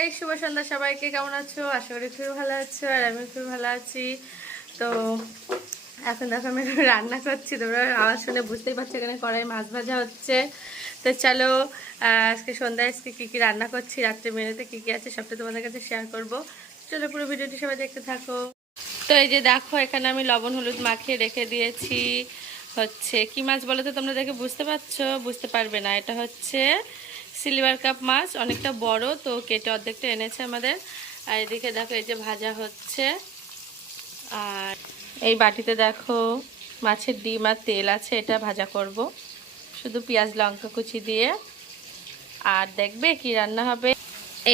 Guys, শুভ সন্ধ্যা সবাইকে। কেমন আছো? আশা করি খুব ভালো আছো, আর আমি খুব ভালো আছি। তো এখন দেখো আমি রান্না করছি, তোমরা আওয়াজ শুনে বুঝতেই পারছো এখানে কড়াই মাছ ভাজা হচ্ছে। তো চলো, আজকে সন্ধ্যায় আজকে কী কী রান্না করছি, রাত্রে মেনুতে কী কী আছে সবটা তোমাদের কাছে শেয়ার করব। চলো পুরো ভিডিওটি সবাই দেখতে থাকো। তো এই যে দেখো, এখানে আমি লবণ হলুদ মাখিয়ে রেখে দিয়েছি। হচ্ছে কি মাছ বলো তো? তোমরা দেখে বুঝতে পারছো? বুঝতে পারবে না। এটা হচ্ছে সিলভার কাপ মাছ, অনেকটা বড়, তো কেটে অর্ধেকটা এনেছে আমাদের। আর এদিকে দেখো এই যে ভাজা হচ্ছে। আর এই বাটিতে দেখো মাছের ডিম আর তেল আছে, এটা ভাজা করব শুধু পেঁয়াজ লঙ্কা কুচি দিয়ে। আর দেখবে কি রান্না হবে।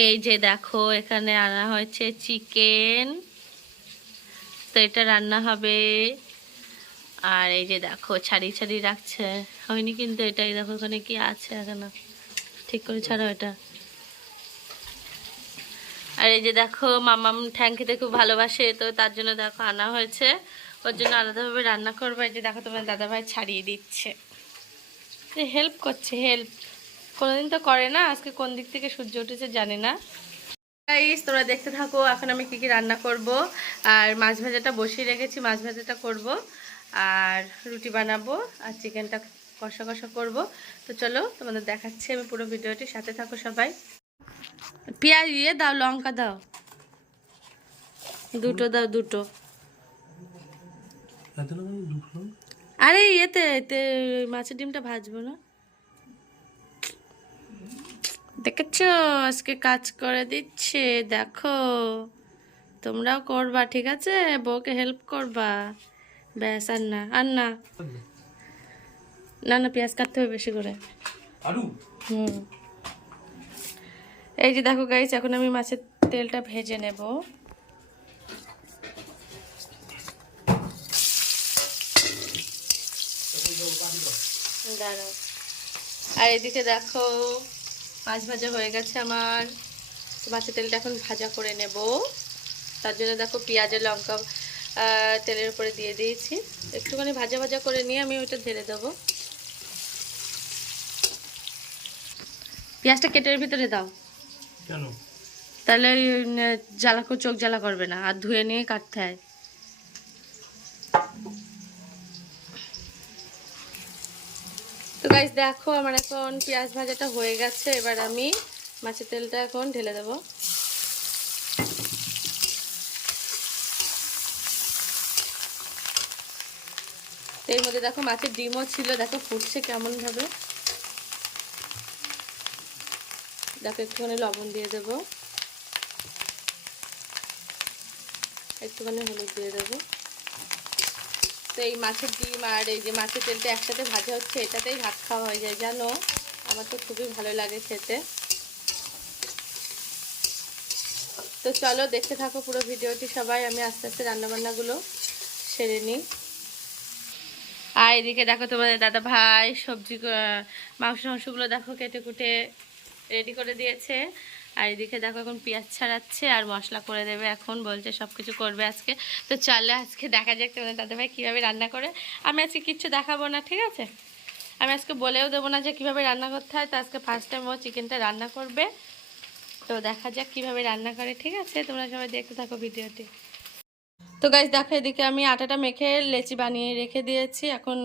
এই যে দেখো, এখানে আনা হয়েছে চিকেন, তো এটা রান্না হবে। আর এই যে দেখো ছাড়ি ছাড়ি রাখছে, হয়নি কিন্তু এটাই দেখো ওখানে কি আছে এখনো, ঠিক করে ছাড়ো এটা। আর এই যে দেখো মামাম ঠ্যাং খেতে খুব ভালোবাসে, তো তার জন্য দেখো আনা হয়েছে, ওর জন্য আলাদাভাবে রান্না করবো। এই যে দেখো তোমার দাদাভাই ছাড়িয়ে দিচ্ছে, হেল্প করছে। হেল্প কোনোদিন তো করে না, আজকে কোন দিক থেকে সূর্য উঠেছে জানি না। গাইস, তোমরা দেখতে থাকো এখন আমি কি কি রান্না করব। আর মাছ ভাজাটা বসিয়ে রেখেছি, মাছ ভাজাটা করব, আর রুটি বানাবো, আর চিকেনটা কষা কষা করব। তো চলো তোমাদের দেখাচ্ছি আমি পুরো ভিডিওটি, সাথে থাকো সবাই। পেঁয়াজ দিয়ে দাও, লঙ্কা দাও, দুটো দাও, দুটো। আরে এতে এতে মাছের ডিমটা ভাজবো না, দেখেছো আজকে কাজ করে দিচ্ছে। দেখো তোমরাও করবা, ঠিক আছে? বউকে হেল্প করবা, ব্যাস। আর না, আর না, না না, পেঁয়াজ কাটতে হবে বেশি করে। হুম। এই যে দেখো গাইস, এখন আমি মাছের তেলটা ভেজে নেব। দাঁড়াও। আর এদিকে দেখো মাছ ভাজা হয়ে গেছে আমার, মাছের তেলটা এখন ভাজা করে নেব। তার জন্য দেখো পেঁয়াজের লঙ্কা তেলের উপরে দিয়ে দিয়েছি, একটুখানি ভাজা ভাজা করে নিয়ে আমি ওইটা ঢেলে দেবো। পেঁয়াজটা কেটের ভিতরে দাও, কেন? তাহলে জ্বালা চোখ জ্বালা করবে না, আর ধুয়ে নিয়ে কাটতে হয়। তো গাইস দেখো আমার এখন পেঁয়াজ ভাজাটা হয়ে গেছে, এবার আমি মাছের তেলটা এখন ঢেলে দেবো। এর মধ্যে দেখো মাছের ডিমও ছিল, দেখো ফুটছে কেমন ভাবে। দেখো একটুখানি লবণ দিয়ে দেবো, একটুখানি হলুদ দিয়ে দেবো। তো এই মাছের ডিম আর এই যে মাছের তেলটা একসাথে ভাজা হচ্ছে, এটাতেই ভাত খাওয়া হয়ে যায় জানো। আমার তো খুবই ভালো লাগে খেতে। তো চলো দেখতে থাকো পুরো ভিডিওটি সবাই, আমি আস্তে আস্তে রান্নাবান্নাগুলো সেরে নিই। আর এদিকে দেখো তোমাদের দাদা ভাই সবজি মাংসগুলো দেখো কেটে কুটে রেডি করে দিয়েছে। আর এদিকে দেখো এখন পেঁয়াজ ছাড়াচ্ছে আর মশলা করে দেবে, এখন বলছে সব কিছু করবে আজকে। তো চলে আজকে দেখা যাক তোমাদের দাদা ভাই কীভাবে রান্না করে। আমি আজকে কিচ্ছু দেখাবো না, ঠিক আছে? আমি আজকে বলেও দেবো না যে কীভাবে রান্না করতে হয়। তো আজকে ফার্স্ট টাইম ও চিকেনটা রান্না করবে, তো দেখা যাক কীভাবে রান্না করে, ঠিক আছে? তোমরা সবাই দেখতে থাকো ভিডিওটি। তো গাইস দেখো, এদিকে আমি আটাটা মেখে লেচি বানিয়ে রেখে দিয়েছি। এখন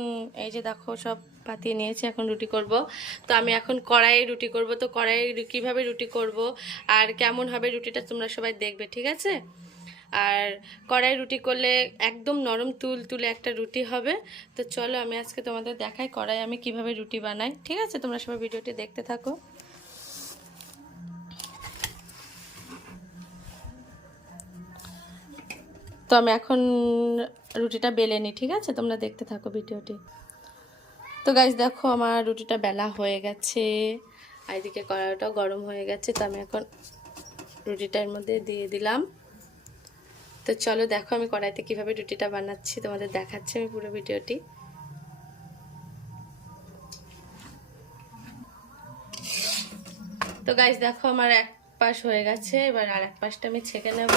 এই যে দেখো সব পাতিয়ে নিয়েছি, এখন রুটি করব। তো আমি এখন কড়াইয়ে রুটি করব। তো কড়াইয়ে কীভাবে রুটি করব আর কেমন হবে রুটিটা তোমরা সবাই দেখবে, ঠিক আছে? আর কড়াই রুটি করলে একদম নরম তুল তুলে একটা রুটি হবে। তো চলো আমি আজকে তোমাদের দেখাই কড়াই আমি কিভাবে রুটি বানাই, ঠিক আছে? তোমরা সবাই ভিডিওটি দেখতে থাকো। তো আমি এখন রুটিটা বেলে নিই, ঠিক আছে? তোমরা দেখতে থাকো ভিডিওটি। তো গাইস দেখো আমার রুটিটা বেলা হয়ে গেছে, আর এদিকে কড়াইটাও গরম হয়ে গেছে। তো আমি এখন রুটিটার মধ্যে দিয়ে দিলাম। তো চলো দেখো আমি কড়াইতে কিভাবে রুটিটা বানাচ্ছি, তোমাদের দেখাচ্ছি আমি পুরো ভিডিওটি। তো গাইস দেখো আমার এক পাশ হয়ে গেছে, এবার আর এক পাশটা আমি ছেঁকে নেব।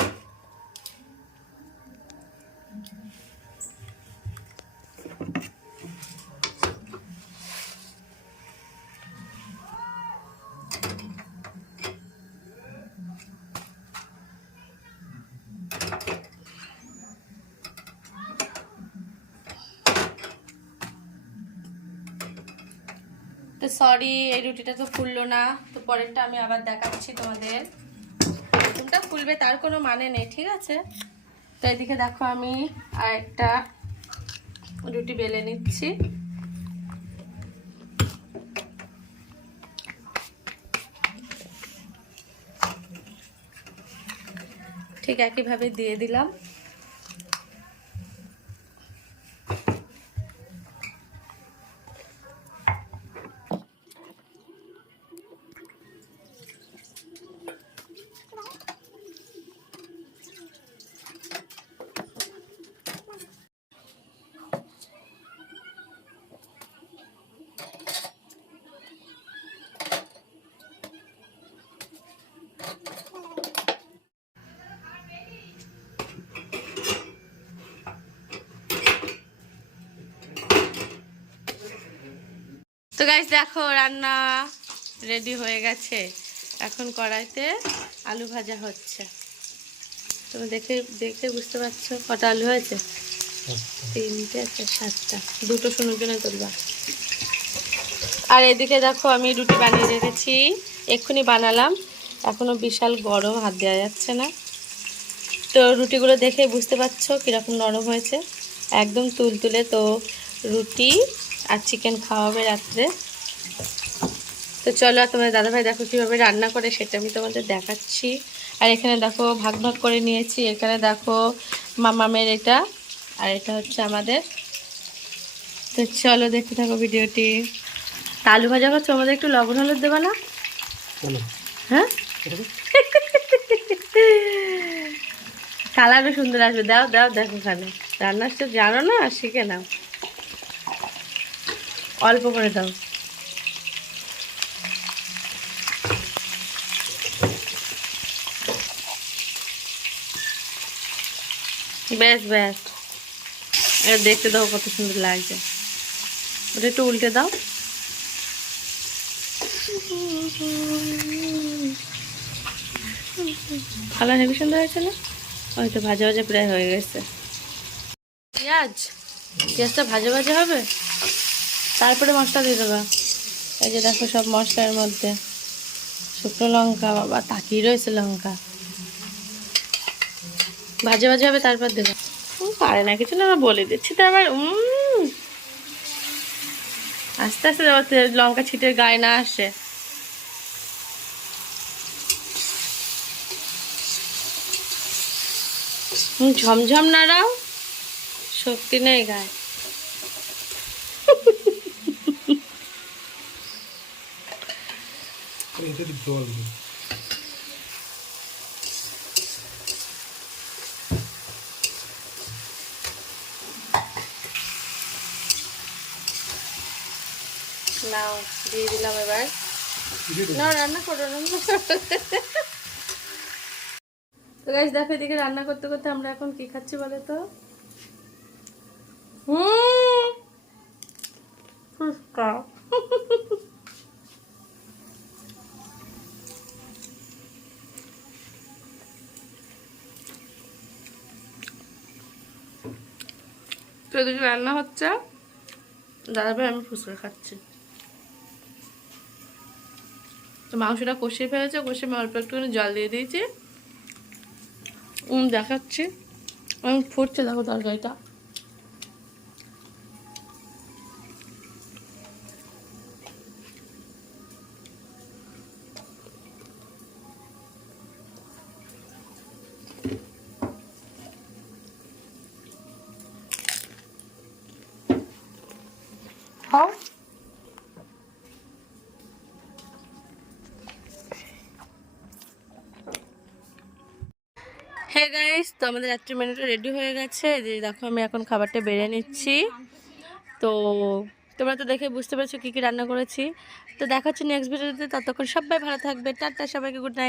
তো সরি, এই রুটিটা তো ফুললো না, তো পরেরটা আমি আবার দেখাচ্ছি তোমাদের। প্রথমটা ফুলবে তার কোনো মানে নেই, ঠিক আছে। তো এদিকে দেখো আমি আর একটা রুটি বেলে নিচ্ছি। ঠিক একইভাবে দিয়ে দিলাম। তো গাইস দেখো রান্না রেডি হয়ে গেছে। এখন কড়াইতে আলু ভাজা হচ্ছে। তুমি দেখে দেখে বুঝতে পারছো কটা আলু হয়েছে? 3টে, 7টা, 2টো সোনার জন্য তুলবা। আর এদিকে দেখো আমি রুটি বানিয়ে রেখেছি, এক্ষুনি বানালাম, এখনো বিশাল গরম, হাত দেওয়া যাচ্ছে না। তো রুটিগুলো দেখে বুঝতে পারছো কীরকম নরম হয়েছে, একদম তুলতুলে। তো রুটি আর চিকেন খাওয়াবে রাত্রে। তো চলো, তোমাদের দাদাভাই দেখো কীভাবে রান্না করে সেটা আমি তোমাদের দেখাচ্ছি। আর এখানে দেখো ভাগ ভাগ করে নিয়েছি, এখানে দেখো মামামের এটা, আর এটা হচ্ছে আমাদের। তো চলো দেখতে থাকো ভিডিওটি। আলু ভাজা করছো, আমাদের একটু লবণ হলুদ দেবা না? হ্যাঁ, কালারও সুন্দর আসবে। দাও দাও, দেখো ওখানে রান্না জানো না, শিখে নাও, অল্প করে দাও। ব্যাস ব্যাস, এটা দেখতে দাও কত সুন্দর লাগছে। ওটা একটু উল্টে দাও। কালার হেবি সুন্দর হয়েছে না? হয়তো ভাজা ভাজা প্রায় হয়ে গেছে। পেঁয়াজটা ভাজা ভাজা হবে, তারপরে মশলা দিয়ে দেবা। এই যে দেখো সব মশলার মধ্যে শুকনো লঙ্কা, বাবা তাকিয়ে রয়েছে লঙ্কা, ভাজা ভাজা হবে তারপর দেবা। পারে না কিছু না, আমরা বলে দিচ্ছি তো আবার। আস্তে আস্তে যাতে লঙ্কা ছিটের গায়ে না আসে। ঝমঝম নাড়াও, শক্তি নেই গায়ে। নাও দিয়ে দিলাম এবার। না রান্না করো, তো গাইস দেখো এদিকে রান্না করতে করতে আমরা এখন কি খাচ্ছি বলো তো? ফুচকা। তো এদিকে রান্না হচ্ছে, দাদাভাই আমি ফুচকা খাচ্ছি। তো মাংসটা কষিয়ে ফেলেছে, কষিয়ে আমি অল্প একটুখানি জল দিয়ে দিয়েছি। দেখাচ্ছি, ফুটছে দেখো তরকারিটা। খাও। হ্যাঁ গাইস, তো আমাদের রাত্রি মেনুটা রেডি হয়ে গেছে। যে দেখো আমি এখন খাবারটা বেড়ে নিচ্ছি। তো তোমরা তো দেখে বুঝতে পারছো কী কী রান্না করেছি। তো দেখা হচ্ছে নেক্সট ভিডিওতে, ততক্ষণ সবাই ভালো থাকবে। টাটা, সবাইকে গুড নাইট।